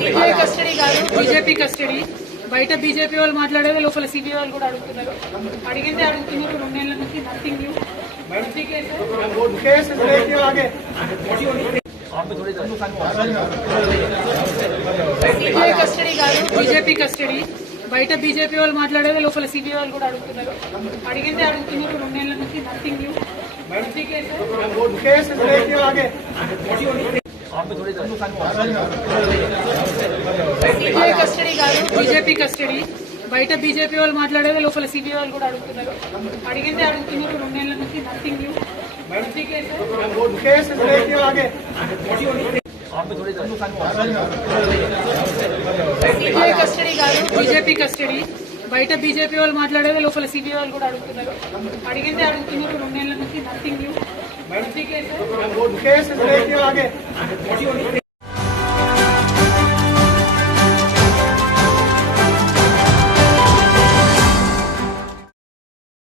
CBI custody కాదు, BJP custody. బయట BJP వాళ్ళు మాట్లాడేది లోపల సిబిఐ వాళ్ళు కూడా అడుగుతున్నారు. అడిగిందే అడుగుతున్నారు. 2 నెలల నుంచి నథింగ్ న్యూ. సిబిఐ కస్టడీ కాదు, బీజేపీ కస్టడీ. బయట బీజేపీ వాళ్ళు మాట్లాడేది లోపల సిబిఐ వాళ్ళు కూడా అడుగుతున్నారు. అడిగిందే అడుగుతున్నారు. 2 నెలల నుంచి నథింగ్ న్యూ. సిబిఐ కస్టడీ కాదు, బీజేపీ కస్టడీ. బయట బీజేపీ వాళ్ళు మాట్లాడేది లోపల సిబిఐ వాళ్ళు కూడా అడుగుతున్నారు. అడిగిందే అడుగుతున్నారు. 2 నెలల నుంచి నథింగ్ న్యూ. సిబిఐ కస్టడీ కాదు, బీజేపీ కస్టడీ. బయట బీజేపీ వాళ్ళు మాట్లాడేది లోపల సిబిఐ వాళ్ళు కూడా అడుగుతున్నారు. అడిగిందే అడుగుతున్నారు. 2 నెలల నుంచి నథింగ్ న్యూ.